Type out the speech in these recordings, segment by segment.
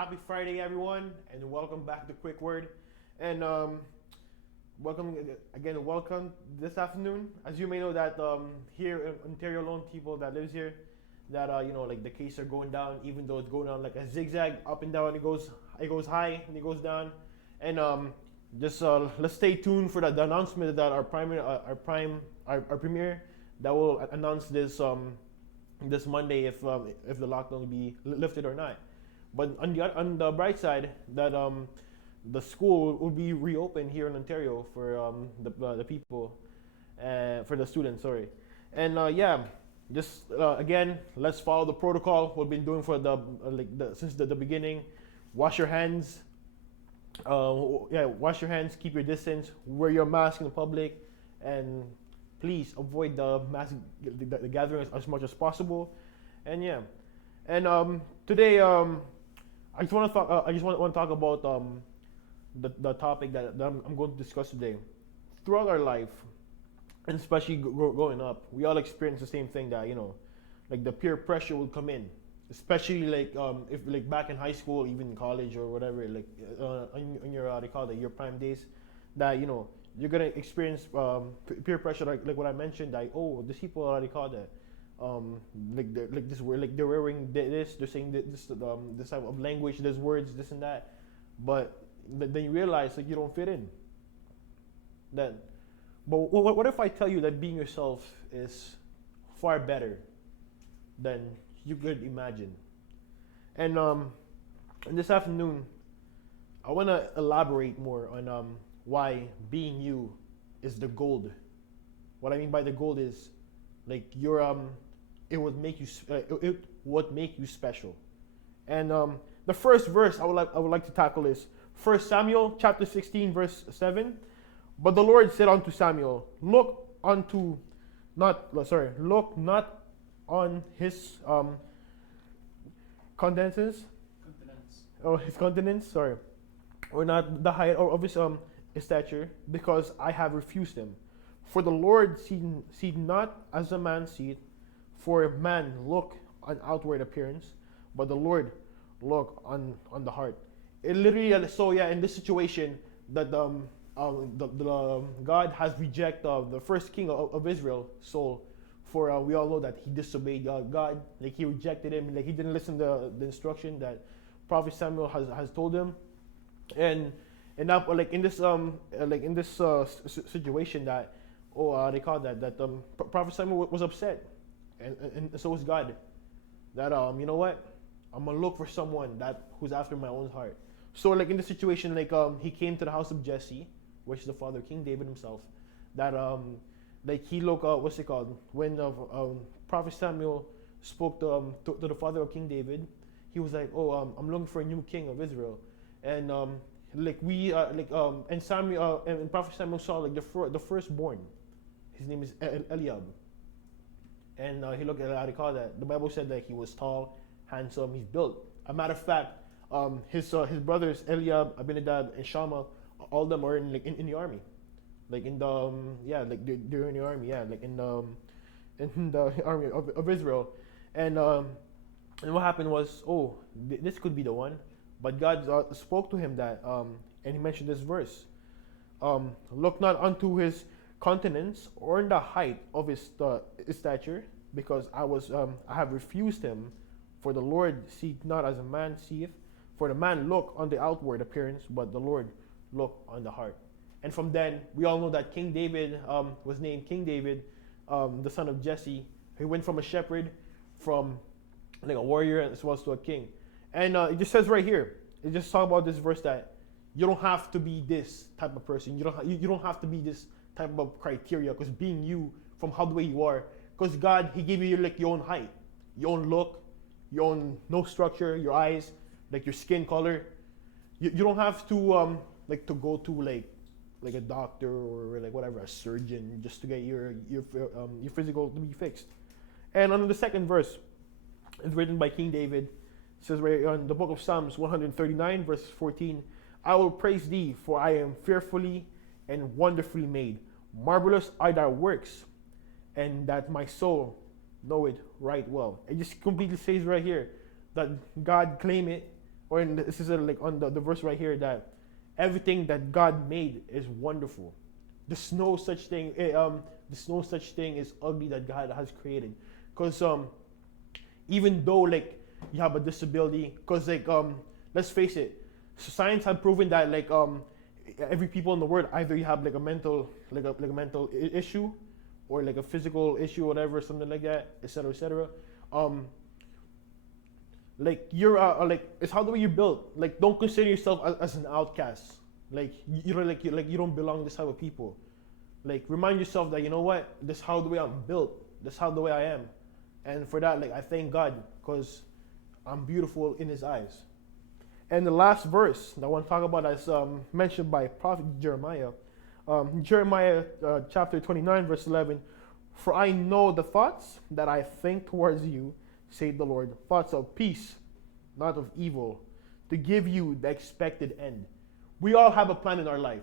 happy Friday, everyone, and welcome back to Quick Word. And welcome this afternoon. As you may know, that here in Ontario alone, people that lives here, that like the cases are going down, even though it's going down like a zigzag, up and down. It goes high and it goes down, and just let's stay tuned for the announcement that our premier that will announce this Monday if the lockdown will be lifted or not. But on the bright side, that the school will be reopened here in Ontario for the people, for the students. Sorry, and just again, let's follow the protocol we've been doing for since the beginning. Wash your hands. Wash your hands. Keep your distance. Wear your mask in the public, and please avoid the gathering as much as possible. And today I just want to talk. I just want to talk about the topic that I'm going to discuss today. Throughout our life, and especially growing up, we all experience the same thing, that like the peer pressure will come in, especially if like back in high school, even in college or whatever, like in your they call it your prime days, that you're gonna experience peer pressure, like what I mentioned, that these people already call that. They're wearing this, they're saying this type of language, there's words, this and that, but then you realize you don't fit in. But what if I tell you that being yourself is far better than you could imagine? And this afternoon, I want to elaborate more on why being you is the gold. What I mean by the gold is it would make you special. And the first verse I would like to tackle is 1 Samuel chapter 16 verse 7. But the Lord said unto Samuel, look not on his countenance, his countenance, sorry, or not the height of his stature, because I have refused him. For the Lord see not as a man seeth, for a man look on outward appearance, but the Lord look on the heart. It literally, in this situation, that God has rejected the first king of Israel, Saul, for we all know that he disobeyed God, like he rejected him, like he didn't listen to the instruction that Prophet Samuel has told him, and now in this situation, that they call that Prophet Samuel was upset, and so was God, that you know what, I'm gonna look for someone who's after my own heart. So in this situation, he came to the house of Jesse, which is the father of King David himself. That he looked, what's it called, when Prophet Samuel spoke to the father of King David, he was like, I'm looking for a new king of Israel. And and Samuel and Prophet Samuel saw the firstborn. His name is Eliab. And he looked at how they call that. The Bible said that he was tall, handsome, he's built. A matter of fact, his brothers Eliab, Abinadab, and Shammah, all of them are in the army, they're in the army, in the army of Israel. And what happened was, this could be the one. But God spoke to him that, and he mentioned this verse, look not unto his countenance or in the height of his stature, because I have refused him. For the Lord seeth not as a man seeth, for the man look on the outward appearance, but the Lord look on the heart. And from then, we all know that King David was named King David, the son of Jesse. He went from a shepherd, from a warrior, as well as to a king. And it just says right here, it just talks about this verse, that you don't have to be this type of person. You don't have to be this type of criteria, because being you, from how the way you are, because God, he gave you your own height, your own look, your own nose structure, your eyes, your skin color. You don't have to to go to a doctor or whatever, a surgeon, just to get your physical to be fixed. And on the second verse, it's written by King David. It says right on the book of Psalms 139 verse 14, I will praise thee, for I am fearfully and wonderfully made. Marvelous are thy works, and that my soul know it right well. It just completely says right here that God claim it, or in this is like on the verse right here, that everything that God made is wonderful. There's no such thing. There's no such thing as ugly that God has created. Cause even though like you have a disability, cause like let's face it, science have proven that like every people in the world, either you have like a mental issue, or like a physical issue, whatever, something like that, etc., etc. Like you're like it's how the way you're built. Like don't consider yourself as an outcast. Like you know, like you don't belong to this type of people. Like remind yourself that you know what, this is how the way I'm built. This is how the way I am, and for that, like I thank God because I'm beautiful in His eyes. And the last verse that I want to talk about is mentioned by Prophet Jeremiah. Jeremiah chapter 29, verse 11. For I know the thoughts that I think towards you, saith the Lord, thoughts of peace, not of evil, to give you the expected end. We all have a plan in our life.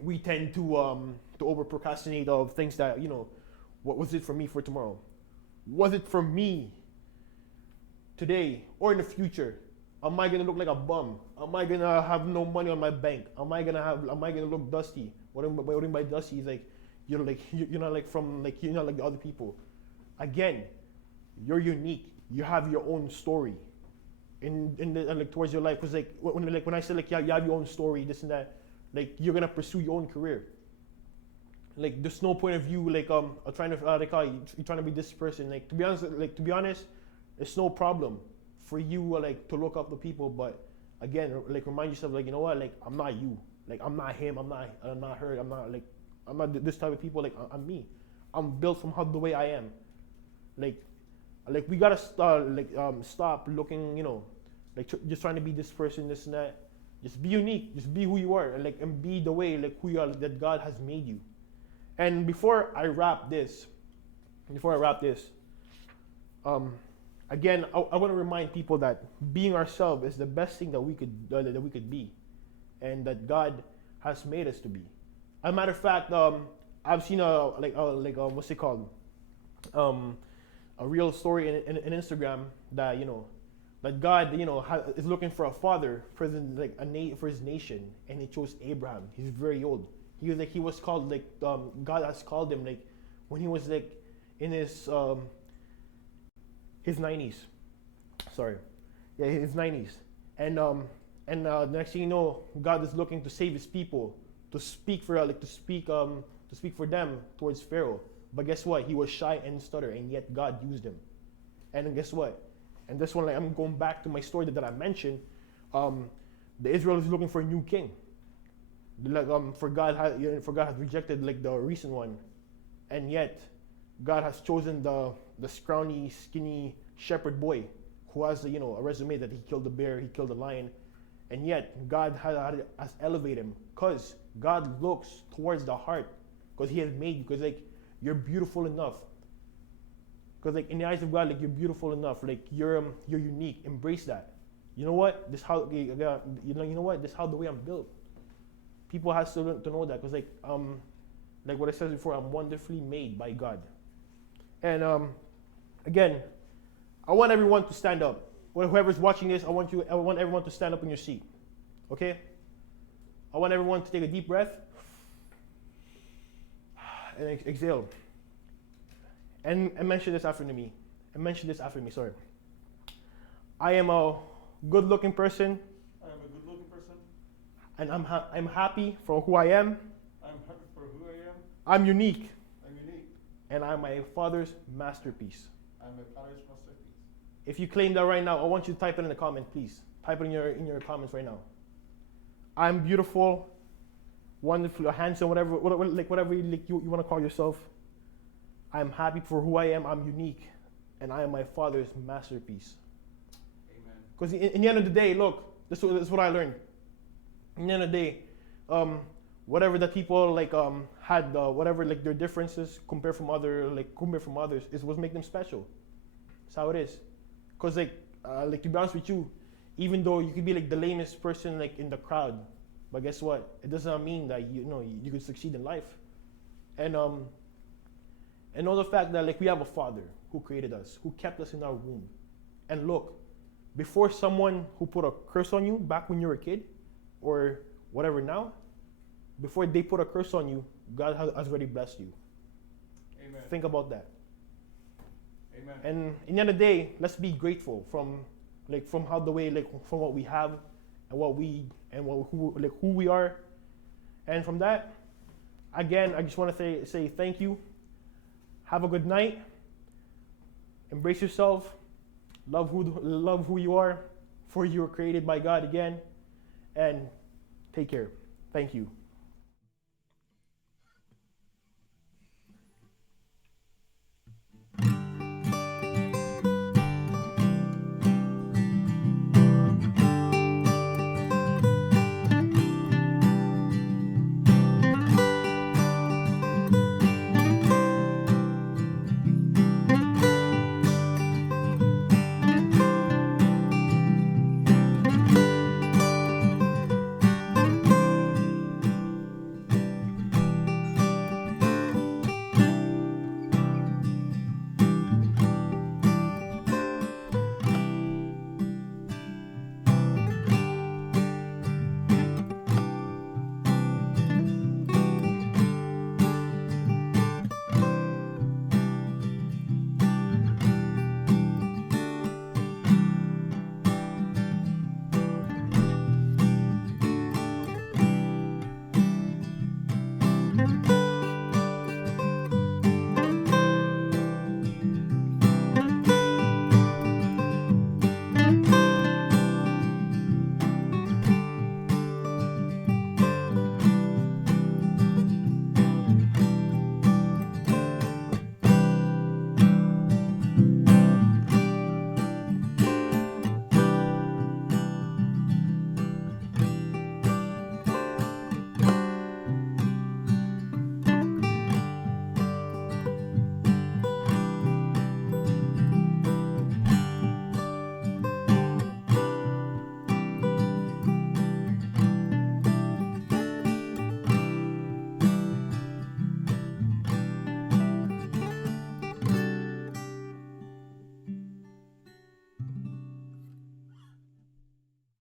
We tend to over procrastinate of things that, you know, what was it for me for tomorrow? Was it for me today or in the future? Am I gonna look like a bum? Am I gonna have no money on my bank? Am I gonna look dusty? What I mean by dusty is like you're not like from like you're not like the other people. Again, you're unique. You have your own story in the, like towards your life. Cause like when I say like you have your own story, this and that, like you're gonna pursue your own career. Like there's no point of view like trying to you're trying to be this person. Like to be honest, it's no problem for you like to look up to people, but again, like remind yourself like you know what, like I'm not you, like I'm not him, I'm not her, I'm not this type of people. Like I'm me. I'm built from the way I am. Like we gotta stop looking, you know, like just trying to be this person, this and that. Just be unique. Just be who you are, and be the way like who you are that God has made you. And before I wrap this, again, I want to remind people that being ourselves is the best thing that we could be, and that God has made us to be. As a matter of fact, I've seen what's it called, a real story in Instagram that you know that God is looking for a father for for His nation, and He chose Abraham. He's very old. He was called God has called him like when he was like in his 90s. Sorry, yeah, his 90s. And next thing you know, God is looking to save His people, to speak for them towards Pharaoh. But guess what? He was shy and stuttered, and yet God used him. And then guess what? And this one, like I'm going back to my story that I mentioned. The Israel is looking for a new king. For God has rejected like the recent one, and yet God has chosen the scrawny, skinny shepherd boy who has a resume that he killed the bear, he killed the lion, and yet God has elevated him because God looks towards the heart, because He has made you, because like you're beautiful enough, because like in the eyes of God, like you're beautiful enough, like you're unique. Embrace that. You know what? This how you know what? This how the way I'm built. People has to know that, because like what I said before, I'm wonderfully made by God. And again, I want everyone to stand up. Whoever's watching this, I want everyone to stand up in your seat. Okay? I want everyone to take a deep breath and exhale. And mention this after me. Sorry. I am a good-looking person. And I'm happy for who I am. I'm unique. And I'm my Father's masterpiece. If you claim that right now, I want you to type it in the comment, please. Type it in your comments right now. I'm beautiful, wonderful, handsome, whatever you want to call yourself. I'm happy for who I am. I'm unique, and I am my Father's masterpiece. Amen. Because in the end of the day, look, this is what I learned. In the end of the day, whatever that people had, whatever like their differences compared from others, is what make them special. That's how it is. Because to be honest with you, even though you could be like the lamest person like in the crowd, but guess what? It does not mean that you could succeed in life. And know the fact that like we have a Father who created us, who kept us in our womb, and look, before someone who put a curse on you back when you were a kid, or whatever now, before they put a curse on you, God has already blessed you. Amen. Think about that. Amen. And in the end of the day, let's be grateful from how the way from what we have and who we are. And from that, again, I just want to say thank you. Have a good night. Embrace yourself. Love who you are, for you were created by God again. And take care. Thank you.